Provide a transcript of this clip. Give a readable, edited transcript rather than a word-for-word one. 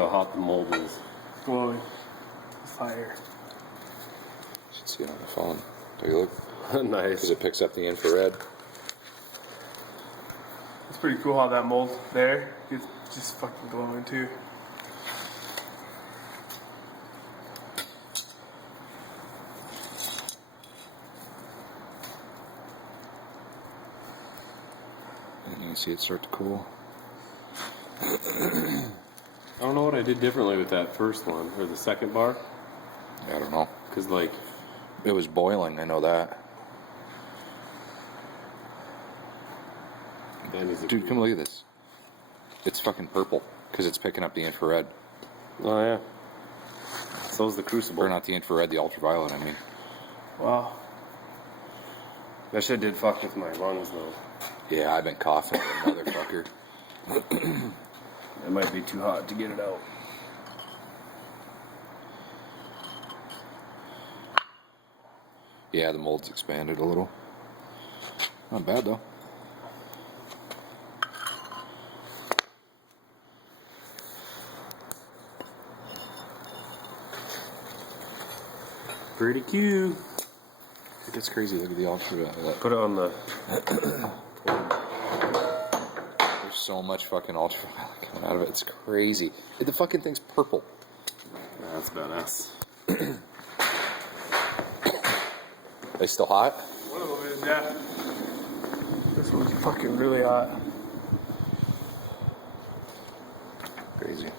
how hot the mold is. Glowing. Fire. You should see it on the phone. Take a look. Nice. Because it picks up the infrared. It's pretty cool how that mold there is just fucking glowing too. And you can see it start to cool. I don't know what I did differently with that first one, or the second bar. Yeah, I don't know. Because, like, It was boiling, I know that. man, is it Dude, come look at this. It's fucking purple. Because it's picking up the infrared. Oh, yeah. So's the Crucible. Or not the infrared, the ultraviolet, I mean. Wow. That shit did fuck with my lungs, though. Yeah, I've been coughing like a motherfucker. It might be too hot to get it out. Yeah, the mold's expanded a little. Not bad, though. Pretty cute. It gets crazy. Look at the ultraviolet. Put it on the... There's so much fucking ultraviolet coming out of it. It's crazy. The fucking thing's purple. Yeah, that's badass. They still hot? One of them is, yeah. This one's fucking really hot. Crazy.